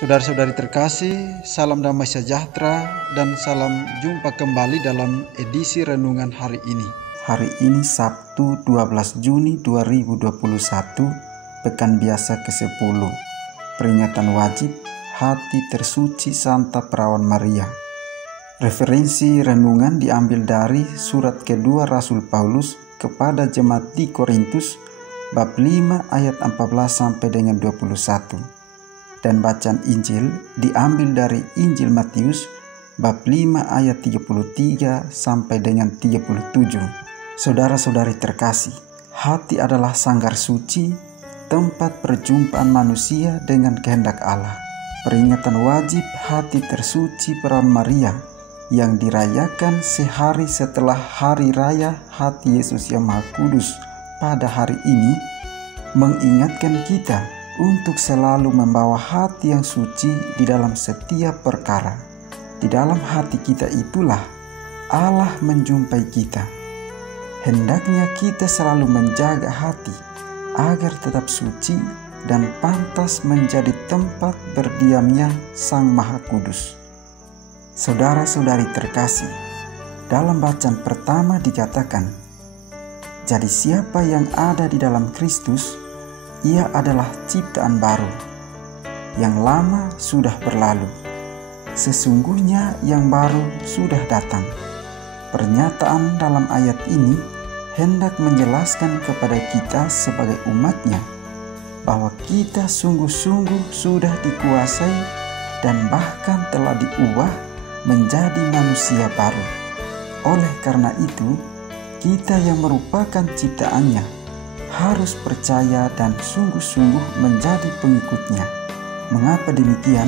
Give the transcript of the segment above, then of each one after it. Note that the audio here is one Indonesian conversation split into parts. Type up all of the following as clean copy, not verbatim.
Saudara-saudari terkasih, salam damai sejahtera dan salam jumpa kembali dalam edisi renungan hari ini. Hari ini Sabtu 12 Juni 2021, Pekan Biasa ke-10. Peringatan wajib, hati tersuci Santa Perawan Maria. Referensi renungan diambil dari surat kedua Rasul Paulus kepada jemaat di Korintus, bab 5 ayat 14 sampai dengan 21. Dan bacaan Injil diambil dari Injil Matius bab 5 ayat 33 sampai dengan 37. Saudara-saudari terkasih, hati adalah sanggar suci, tempat perjumpaan manusia dengan kehendak Allah. Peringatan wajib hati tersuci Perawan Maria yang dirayakan sehari setelah hari raya hati Yesus yang Maha Kudus pada hari ini mengingatkan kita untuk selalu membawa hati yang suci di dalam setiap perkara. Di dalam hati kita itulah Allah menjumpai kita. Hendaknya kita selalu menjaga hati agar tetap suci dan pantas menjadi tempat berdiamnya Sang Maha Kudus. Saudara-saudari terkasih, dalam bacaan pertama dikatakan, "Jadi siapa yang ada di dalam Kristus, ia adalah ciptaan baru. Yang lama sudah berlalu. Sesungguhnya yang baru sudah datang." Pernyataan dalam ayat ini hendak menjelaskan kepada kita sebagai umatnya bahwa kita sungguh-sungguh sudah dikuasai dan bahkan telah diubah menjadi manusia baru. Oleh karena itu, kita yang merupakan ciptaannya harus percaya dan sungguh-sungguh menjadi pengikutnya. Mengapa demikian?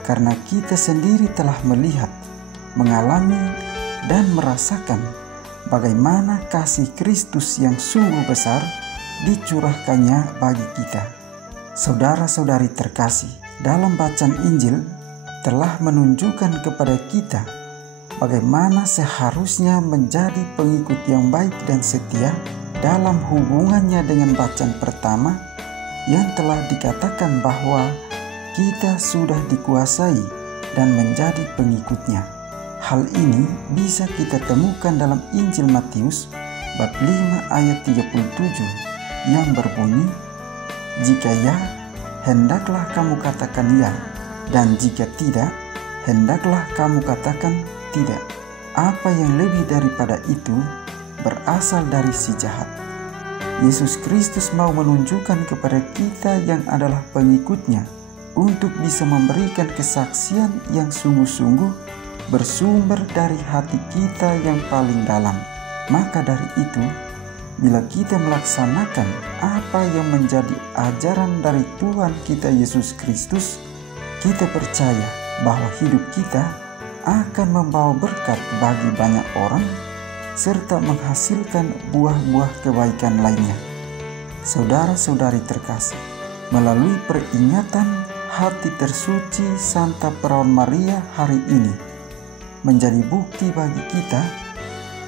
Karena kita sendiri telah melihat, mengalami, dan merasakan bagaimana kasih Kristus yang sungguh besar dicurahkannya bagi kita. Saudara-saudari terkasih, dalam bacaan Injil telah menunjukkan kepada kita bagaimana seharusnya menjadi pengikut yang baik dan setia dalam hubungannya dengan bacaan pertama yang telah dikatakan bahwa kita sudah dikuasai dan menjadi pengikutnya. Hal ini bisa kita temukan dalam Injil Matius bab 5 ayat 37 yang berbunyi, "Jika ya, hendaklah kamu katakan ya, dan jika tidak, hendaklah kamu katakan tidak. Apa yang lebih daripada itu berasal dari si jahat." Yesus Kristus mau menunjukkan kepada kita yang adalah pengikutnya untuk bisa memberikan kesaksian yang sungguh-sungguh bersumber dari hati kita yang paling dalam. Maka dari itu, bila kita melaksanakan apa yang menjadi ajaran dari Tuhan kita Yesus Kristus, kita percaya bahwa hidup kita akan membawa berkat bagi banyak orang serta menghasilkan buah-buah kebaikan lainnya. Saudara-saudari terkasih, melalui peringatan hati tersuci Santa Perawan Maria hari ini menjadi bukti bagi kita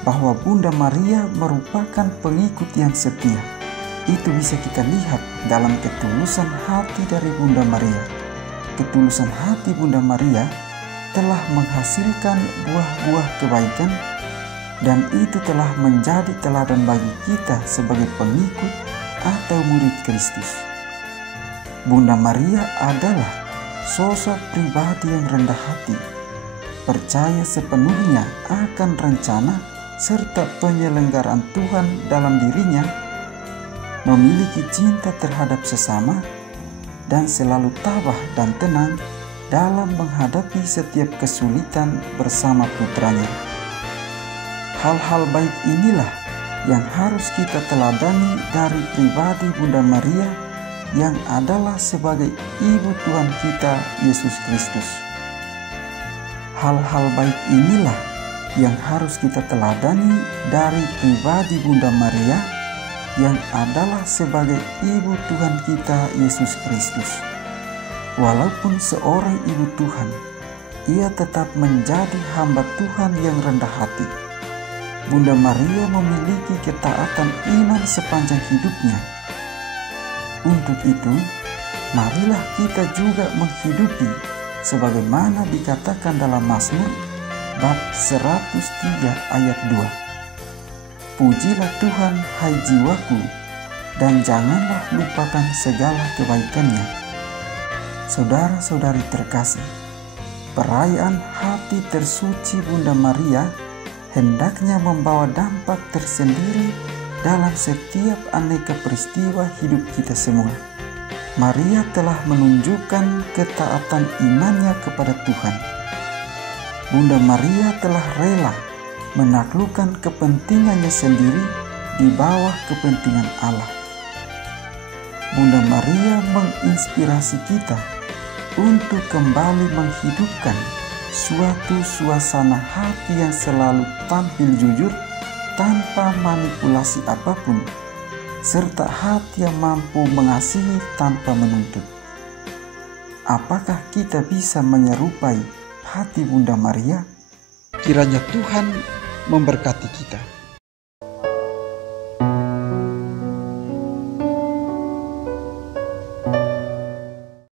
bahwa Bunda Maria merupakan pengikut yang setia. Itu bisa kita lihat dalam ketulusan hati dari Bunda Maria. Ketulusan hati Bunda Maria telah menghasilkan buah-buah kebaikan, dan itu telah menjadi teladan bagi kita sebagai pengikut atau murid Kristus. Bunda Maria adalah sosok pribadi yang rendah hati, percaya sepenuhnya akan rencana serta penyelenggaraan Tuhan dalam dirinya, memiliki cinta terhadap sesama, dan selalu tabah dan tenang dalam menghadapi setiap kesulitan bersama putranya. Hal-hal baik inilah yang harus kita teladani dari pribadi Bunda Maria yang adalah sebagai Ibu Tuhan kita Yesus Kristus. Hal-hal baik inilah yang harus kita teladani dari pribadi Bunda Maria yang adalah sebagai Ibu Tuhan kita Yesus Kristus. Walaupun seorang Ibu Tuhan, ia tetap menjadi hamba Tuhan yang rendah hati. Bunda Maria memiliki ketaatan iman sepanjang hidupnya. Untuk itu, marilah kita juga menghidupi sebagaimana dikatakan dalam Mazmur bab 103 ayat 2. Pujilah Tuhan, hai jiwaku, dan janganlah lupakan segala kebaikannya. Saudara-saudari terkasih, perayaan hati tersuci Bunda Maria hendaknya membawa dampak tersendiri dalam setiap aneka peristiwa hidup kita semua. Maria telah menunjukkan ketaatan imannya kepada Tuhan. Bunda Maria telah rela menaklukkan kepentingannya sendiri di bawah kepentingan Allah. Bunda Maria menginspirasi kita untuk kembali menghidupkan suatu suasana hati yang selalu tampil jujur tanpa manipulasi apapun, serta hati yang mampu mengasihi tanpa menuntut. Apakah kita bisa menyerupai hati Bunda Maria? Kiranya Tuhan memberkati kita.